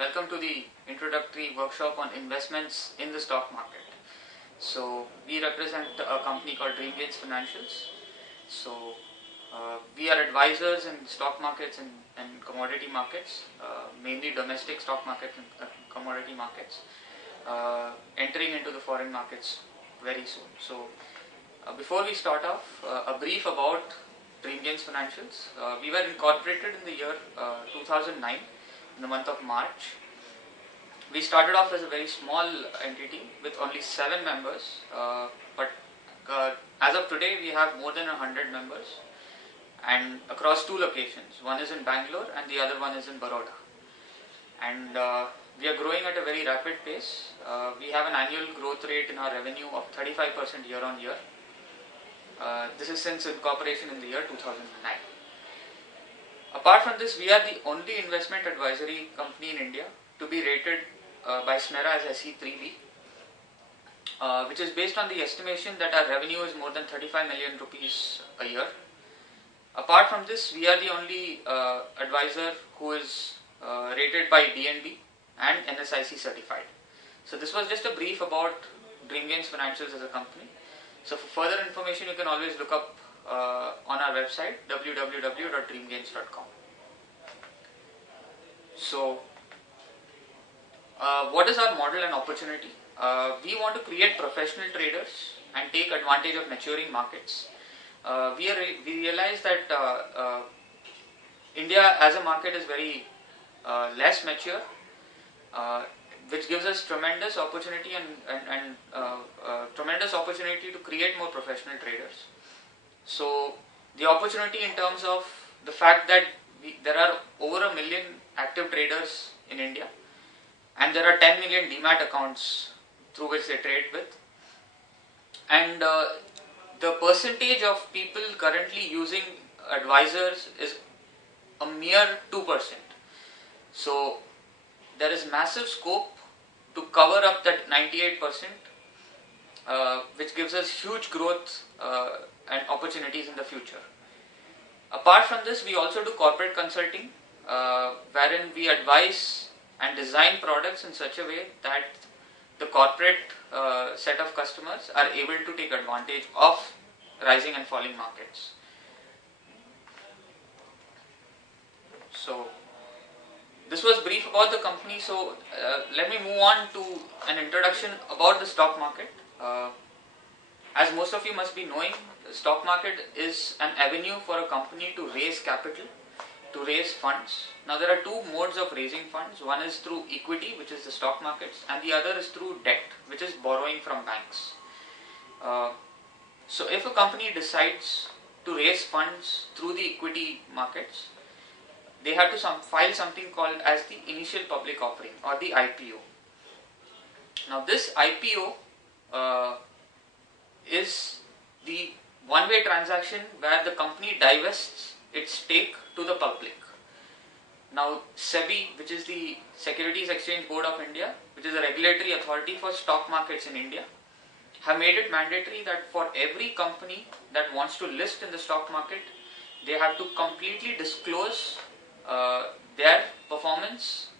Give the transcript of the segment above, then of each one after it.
welcome to the introductory workshop on investments in the stock market. So we represent a company called DreamGains Financials. So we are advisors in stock markets and commodity markets, mainly domestic stock market and commodity markets, entering into the foreign markets very soon. So before we start off, a brief about DreamGains Financials. We were incorporated in the year 2009, in the month of March. We started off as a very small entity with only 7 members, but as of today we have more than 100 members and across 2 locations. One is in Bangalore and the other one is in Baroda. And we are growing at a very rapid pace. We have an annual growth rate in our revenue of 35% year on year. This is since incorporation in the year 2009. Apart from this, we are the only investment advisory company in India to be rated by SMERA as SE3B, which is based on the estimation that our revenue is more than 35 million rupees a year. Apart from this, we are the only advisor who is rated by DNB and NSIC certified. So this was just a brief about DreamGains Financials as a company. So for further information, you can always look up on our website www.dreamgains.com. So what is our model and opportunity? We want to create professional traders and take advantage of maturing markets. We realize that India as a market is very less mature, which gives us tremendous opportunity and tremendous opportunity to create more professional traders. So the opportunity in terms of the fact that there are over 1 million active traders in India and there are 10 million demat accounts through which they trade with, and the percentage of people currently using advisors is a mere 2%. So there is massive scope to cover up that 98%, which gives us huge growth and opportunities in the future. Apart from this, we also do corporate consulting, wherein we advise and design products in such a way that the corporate set of customers are able to take advantage of rising and falling markets. So this was brief about the company. So let me move on to an introduction about the stock market. As most of you must be knowing, the stock market is an avenue for a company to raise capital, to raise funds. Now there are 2 modes of raising funds. One is through equity, which is the stock markets, and the other is through debt, which is borrowing from banks. So if a company decides to raise funds through the equity markets, they have to file something called as the initial public offering or the IPO. Now this IPO is the one-way transaction where the company divests its stake to the public. Now SEBI, which is the Securities Exchange Board of India, which is a regulatory authority for stock markets in India, have made it mandatory that for every company that wants to list in the stock market, they have to completely disclose their performance,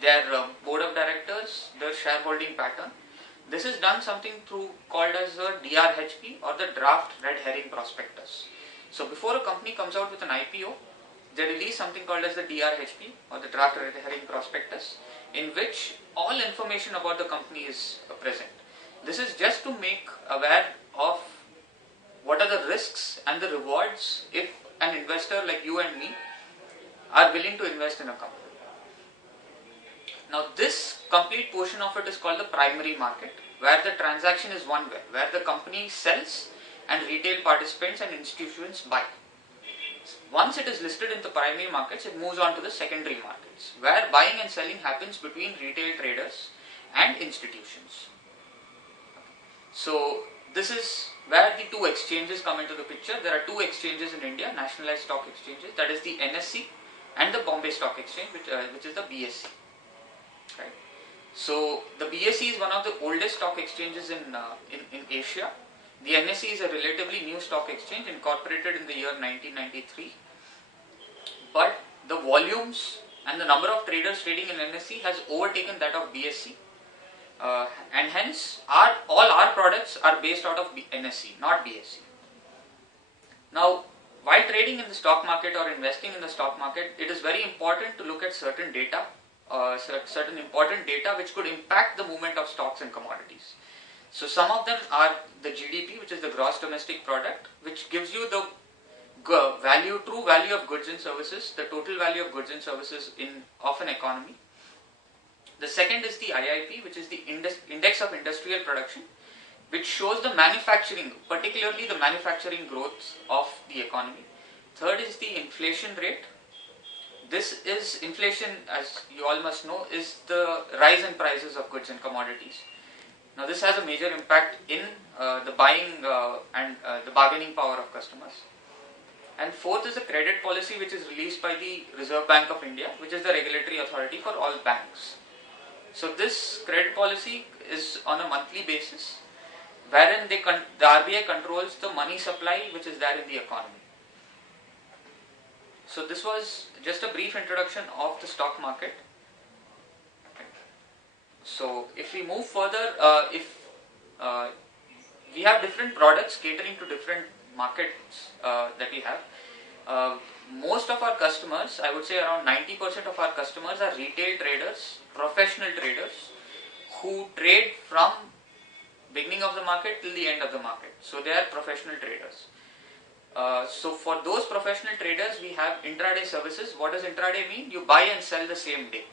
their board of directors, their shareholding pattern. This is done something called as the DRHP or the Draft Red Herring Prospectus. So before a company comes out with an IPO, they release something called as the DRHP or the Draft Red Herring Prospectus, in which all information about the company is present. This is just to make aware of what are the risks and the rewards if an investor like you and me are willing to invest in a company. Now this complete portion of it is called the primary market, where the transaction is one way, where the company sells and retail participants and institutions buy. Once it is listed in the primary markets, it moves on to the secondary markets, where buying and selling happens between retail traders and institutions. So this is where the 2 exchanges come into the picture. There are 2 exchanges in India, nationalized stock exchanges, that is the NSE and the Bombay Stock Exchange, which is the BSE. Right. So the BSE is one of the oldest stock exchanges in Asia. The NSE is a relatively new stock exchange, incorporated in the year 1993. But the volumes and the number of traders trading in NSE has overtaken that of BSE, and hence all our products are based out of NSE, not BSE. Now, while trading in the stock market or investing in the stock market, it is very important to look at certain data, certain important data which could impact the movement of stocks and commodities. So some of them are the GDP, which is the gross domestic product, which gives you the true value of goods and services, the total value of goods and services of an economy. The second is the IIP, which is the Index of Industrial Production, which shows the manufacturing, particularly the manufacturing growth of the economy. Third is the inflation rate. This is inflation, as you all must know, is the rise in prices of goods and commodities. Now this has a major impact in the buying and the bargaining power of customers. And fourth is the credit policy, which is released by the Reserve Bank of India, which is the regulatory authority for all banks. So this credit policy is on a monthly basis, wherein the RBI controls the money supply which is there in the economy. So this was just a brief introduction of the stock market. So if we move further, we have different products catering to different markets that we have. Most of our customers, I would say around 90% of our customers are retail traders, professional traders who trade from beginning of the market till the end of the market. So they are professional traders. So for those professional traders, we have intraday services. What does intraday mean? You buy and sell the same day.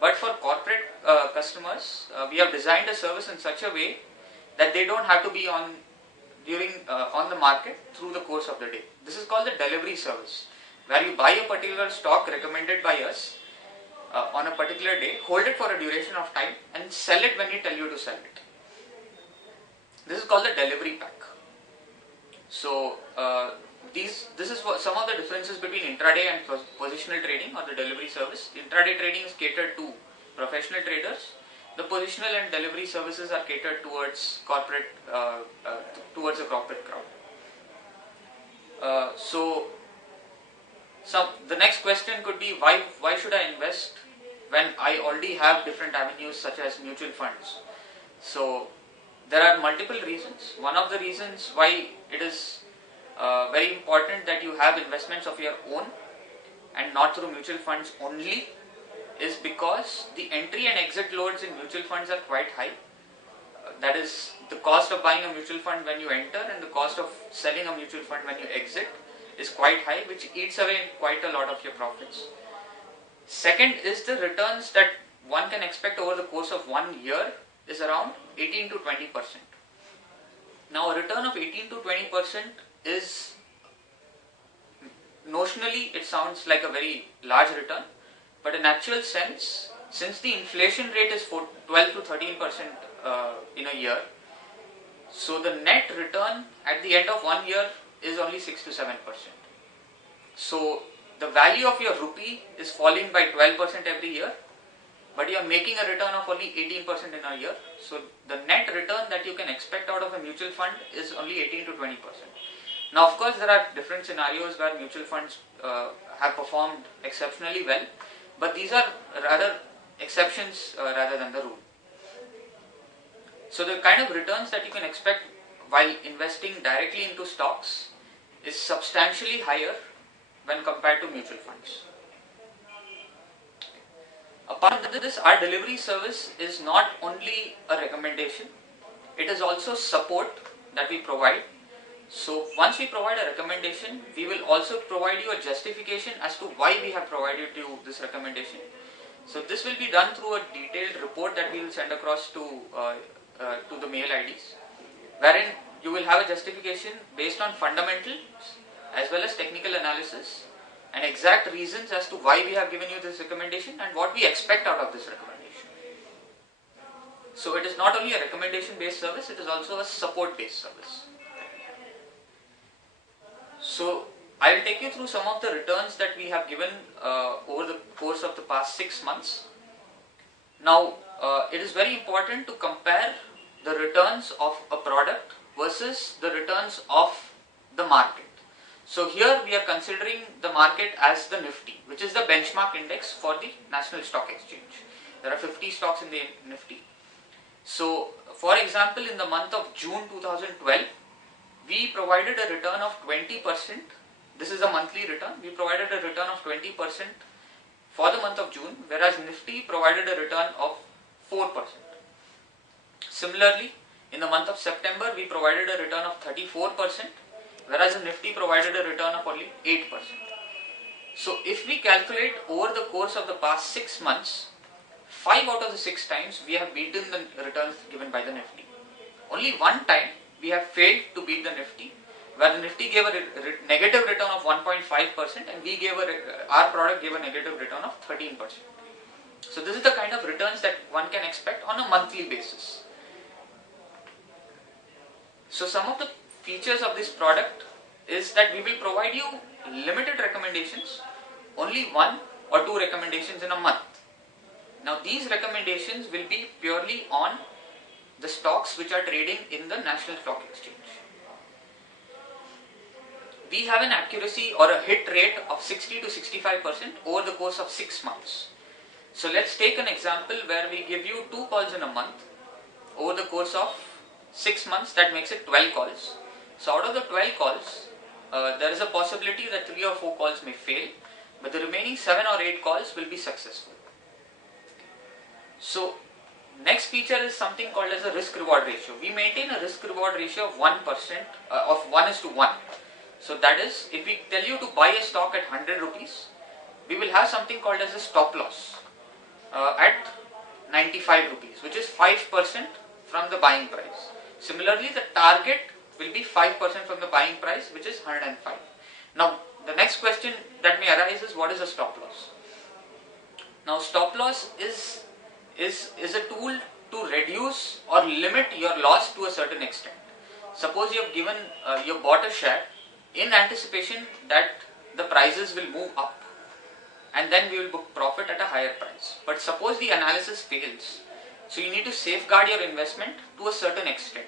But for corporate customers, we have designed a service in such a way that they don't have to be on the market through the course of the day. This is called the delivery service, where you buy a particular stock recommended by us on a particular day, hold it for a duration of time, and sell it when we tell you to sell it. This is called the delivery pack. So this is some of the differences between intraday and positional trading or the delivery service. Intraday trading is catered to professional traders. The positional and delivery services are catered towards towards a corporate crowd. The next question could be, why should I invest when I already have different avenues such as mutual funds? So there are multiple reasons. One of the reasons why it is very important that you have investments of your own and not through mutual funds only is because the entry and exit loads in mutual funds are quite high. That is, the cost of buying a mutual fund when you enter and the cost of selling a mutual fund when you exit is quite high, which eats away quite a lot of your profits. Second is the returns that one can expect over the course of 1 year is around 18 to 20%. Now a return of 18 to 20% is, notionally it sounds like a very large return, but in actual sense, since the inflation rate is 12 to 13% in a year, so the net return at the end of 1 year is only 6 to 7%. So the value of your rupee is falling by 12% every year, but you are making a return of only 18% in a year. So the net return that you can expect out of a mutual fund is only 18 to 20%. Now of course there are different scenarios where mutual funds have performed exceptionally well, but these are rather exceptions rather than the rule. So the kind of returns that you can expect while investing directly into stocks is substantially higher when compared to mutual funds. Apart from this, our delivery service is not only a recommendation, it is also support that we provide. So once we provide a recommendation, we will also provide you a justification as to why we have provided you this recommendation. So this will be done through a detailed report that we will send across to the mail IDs, wherein you will have a justification based on fundamentals as well as technical analysis and exact reasons as to why we have given you this recommendation and what we expect out of this recommendation. So it is not only a recommendation based service, it is also a support based service. So I will take you through some of the returns that we have given over the course of the past 6 months. Now it is very important to compare the returns of a product versus the returns of the market. So here we are considering the market as the Nifty, which is the benchmark index for the National Stock Exchange. There are 50 stocks in the Nifty. So for example, in the month of June 2012, we provided a return of 20%. This is a monthly return. We provided a return of 20% for the month of June, whereas Nifty provided a return of 4%. Similarly, in the month of September, we provided a return of 34%, whereas the Nifty provided a return of only 8%. So if we calculate over the course of the past 6 months, 5 out of the 6 times we have beaten the returns given by the Nifty. Only one time we have failed to beat the Nifty, where the Nifty gave a negative return of 1.5% and we gave our product gave a negative return of 13%. So this is the kind of returns that one can expect on a monthly basis. So some of the features of this product is that we will provide you limited recommendations, only 1 or 2 recommendations in a month. Now these recommendations will be purely on the stocks which are trading in the National Stock Exchange. We have an accuracy or a hit rate of 60 to 65% over the course of 6 months. So let's take an example where we give you 2 calls in a month. Over the course of 6 months, that makes it 12 calls. So out of the 12 calls, there is a possibility that 3 or 4 calls may fail, but the remaining 7 or 8 calls will be successful. So next feature is something called as a risk reward ratio. We maintain a risk reward ratio of 1%, of 1:1. So that is, if we tell you to buy a stock at 100 rupees, we will have something called as a stop loss at 95 rupees, which is 5% from the buying price. Similarly, the target will be 5% from the buying price, which is 105. Now, the next question that may arise is, what is a stop loss? Now, stop loss is a tool to reduce or limit your loss to a certain extent. Suppose you have bought a share in anticipation that the prices will move up and then we will book profit at a higher price. But suppose the analysis fails, so you need to safeguard your investment to a certain extent.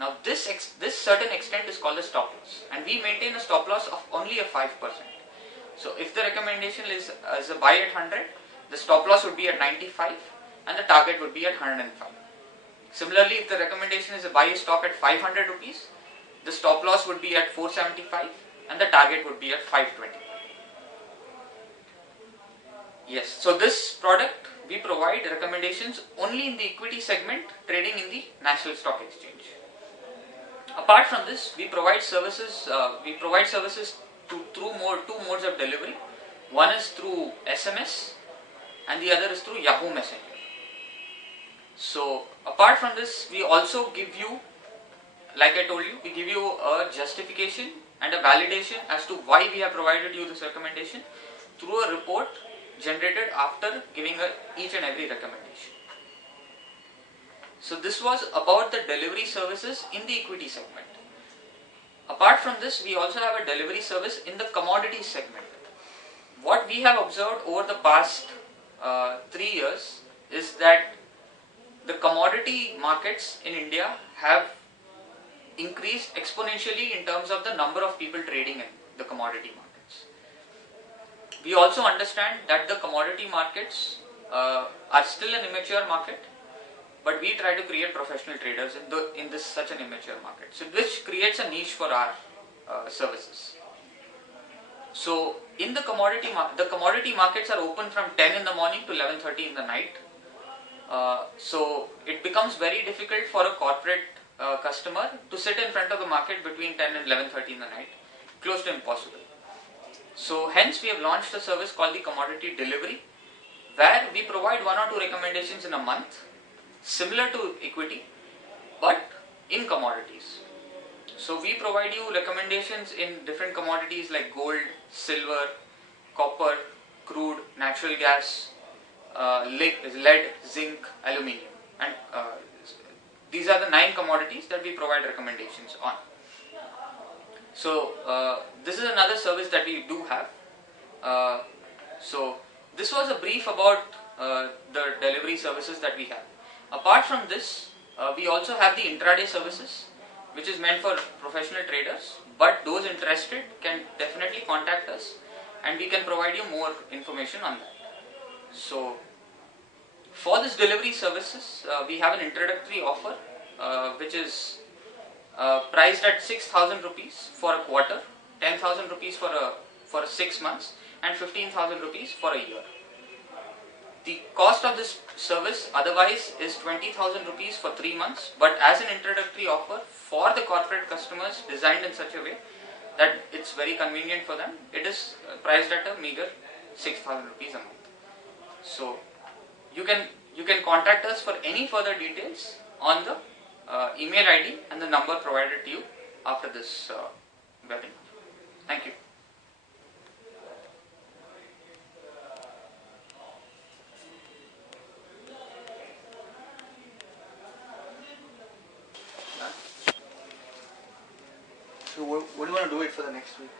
Now this certain extent is called a stop loss, and we maintain a stop loss of only a 5%. So if the recommendation is a buy at 100, the stop loss would be at 95 and the target would be at 105. Similarly, if the recommendation is a buy a stock at 500 rupees, the stop loss would be at 475 and the target would be at 520. Yes, so this product, we provide recommendations only in the equity segment trading in the National Stock Exchange. Apart from this, we provide services through two modes of delivery. One is through SMS and the other is through Yahoo Messenger. So apart from this, we also give you, like I told you, we give you a justification and a validation as to why we have provided you this recommendation through a report generated after giving each and every recommendation. So this was about the delivery services in the equity segment. Apart from this, we also have a delivery service in the commodity segment. What we have observed over the past 3 years is that the commodity markets in India have increased exponentially in terms of the number of people trading in the commodity markets. We also understand that the commodity markets are still an immature market, but we try to create professional traders in this such an immature market, so which creates a niche for our services. So in the commodity markets are open from 10 in the morning to 11:30 in the night. So it becomes very difficult for a corporate customer to sit in front of the market between 10 and 11:30 in the night, close to impossible. So hence we have launched a service called the commodity delivery, where we provide 1 or 2 recommendations in a month, similar to equity, but in commodities. So we provide you recommendations in different commodities like gold, silver, copper, crude, natural gas, lead, zinc, aluminium, and these are the 9 commodities that we provide recommendations on. So this is another service that we do have. So this was a brief about the delivery services that we have. Apart from this, we also have the intraday services, which is meant for professional traders, but those interested can definitely contact us and we can provide you more information on that. So for this delivery services, we have an introductory offer which is priced at 6,000 rupees for a quarter, 10,000 rupees for 6 months, and 15,000 rupees for a year. The cost of this service otherwise is 20,000 rupees for 3 months, but as an introductory offer for the corporate customers designed in such a way that it's very convenient for them, it is priced at a meager 6,000 rupees a month. So you can contact us for any further details on the email ID and the number provided to you after this webinar. Thank you. So what do you want to do it for the next week?